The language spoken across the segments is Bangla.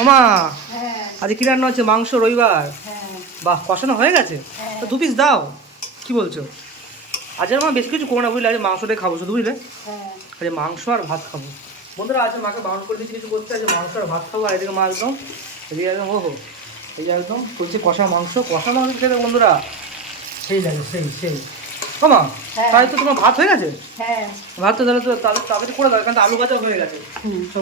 ওমা হ্যাঁ আজ কি রান্না হচ্ছে? মাংস, রবিবার। হ্যাঁ বাহ, কষানো হয়ে গেছে। হ্যাঁ। তো 2 পিস দাও। কি বলছো? আজ আর মা বেশি কিছু করো না বুঝলে, আজ মাংসটাই খাবো শুধু বুঝলে। হ্যাঁ আজ মাংস আর ভাত খাবো বন্ধুরা। আজ মাকে বারণ করে দিচ্ছি কিছু করতে, আজ মাংস আর ভাত খাবো। আর এদিকে মা একদম এদিকে একদম হো এই যে একদম করছে কষা মাংস খেতে বন্ধুরা সেই লাগে সেই ওমা। হ্যাঁ। তাই তো তোমার ভাত হয়ে গেছে? হ্যাঁ ভাত তো তাহলে তো তাড়াতাড়ি করে দাও, কারণ আলু ভাজা হয়ে গেছে। হুম তো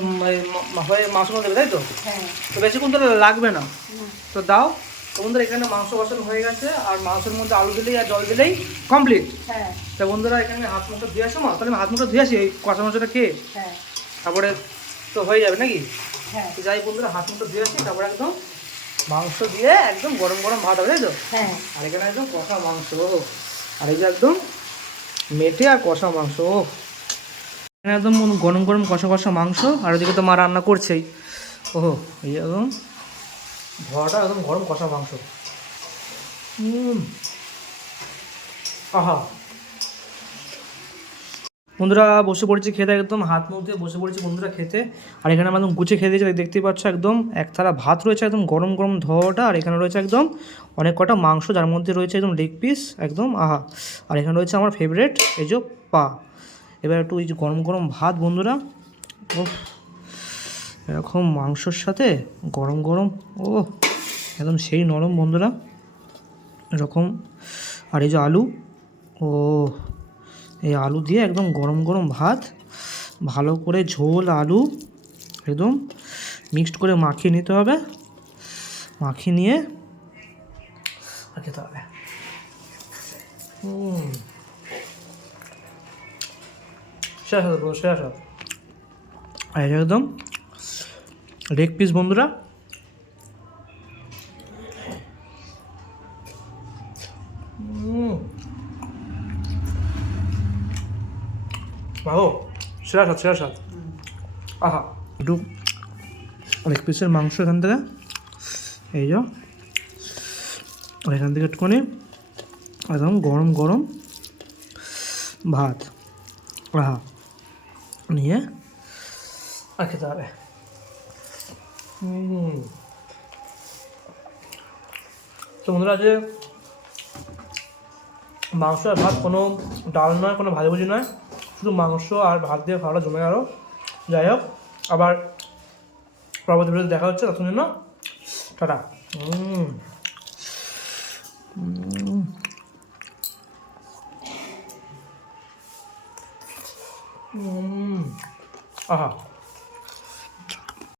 হয়ে মাংস দেবে তাই তো? হ্যাঁ তো বেশিক্ষণ তো লাগবে না। হুম, তো দাও। তো বন্ধুরা এখানে মাংস বসানো হয়ে গেছে, আর মাংসের মধ্যে আলু দিলেই আর জল দিলেই কমপ্লিট। হ্যাঁ তা বন্ধুরা এখানে হাত মুখটা ধুয়ে আসো মা, তাহলে আমি হাত মুখটা ধুয়ে আসি এই কষা মাংসটা খেয়ে, হ্যাঁ তারপরে তো হয়ে যাবে নাকি? হ্যাঁ তো যাই বন্ধুরা, হাত মুখটা ধুয়ে আসি, তারপরে একদম মাংস দিয়ে একদম গরম গরম ভাত হবে তাই তো? হ্যাঁ আর এখানে একদম কষা মাংস, আর এই যে একদম মেটে আর কষা মাংস, এখানে একদম গরম গরম কষা কষা মাংস। আর ওদিকে তো মা রান্না করছেই। ওহো, এই যে একদম ধোয়াটা একদম গরম কষা মাংস। আহা বন্ধুরা বসে পড়েছি খেতে, একদম হাত মুখ দিয়ে বসে পড়েছি বন্ধুরা খেতে। আর এখানে আমরা একদম গুছিয়ে খেতে দিয়েছি, দেখতেই পাচ্ছ একদম এক থালা ভাত রয়েছে একদম গরম গরম ধোয়াটা। আর এখানে রয়েছে একদম অনেক কটা মাংস, যার মধ্যে রয়েছে একদম লেগ পিস একদম আহা। আর এখানে রয়েছে আমার ফেভারেট এই যে পা। এবার একটু এই যে গরম গরম ভাত বন্ধুরা, ও এরকম মাংসর সাথে গরম গরম, ও একদম সেই নরম বন্ধুরা এরকম। আর এই যে আলু, ও এই আলু দিয়ে একদম গরম গরম ভাত, ভালো করে ঝোল আলু একদম মিক্সড করে মাখিয়ে নিতে হবে, মাখিয়ে নিয়ে আর খেতে হবে। শেষ শেষ। আর এটা একদম লেগ পিস বন্ধুরা, ভালো সেরা স্বাদ সেরা স্বাদ। আহা, একটু লেগ পিসের মাংস এখান থেকে এই যে, আর এখান থেকে একটুখানি একদম গরম গরম ভাত, আহা নিয়ে আর খেতে হবে। তো বন্ধুরা যে মাংস আর ভাত, কোনো ডাল নয়, কোনো ভাজাভুজি নয়, শুধু মাংস আর ভাত দিয়ে খাওয়াটা জমে গেল। যাই হোক, আবার পরবর্তী ভিডিওতে দেখা হচ্ছে, ততক্ষণ জন্য টাটা। আহা।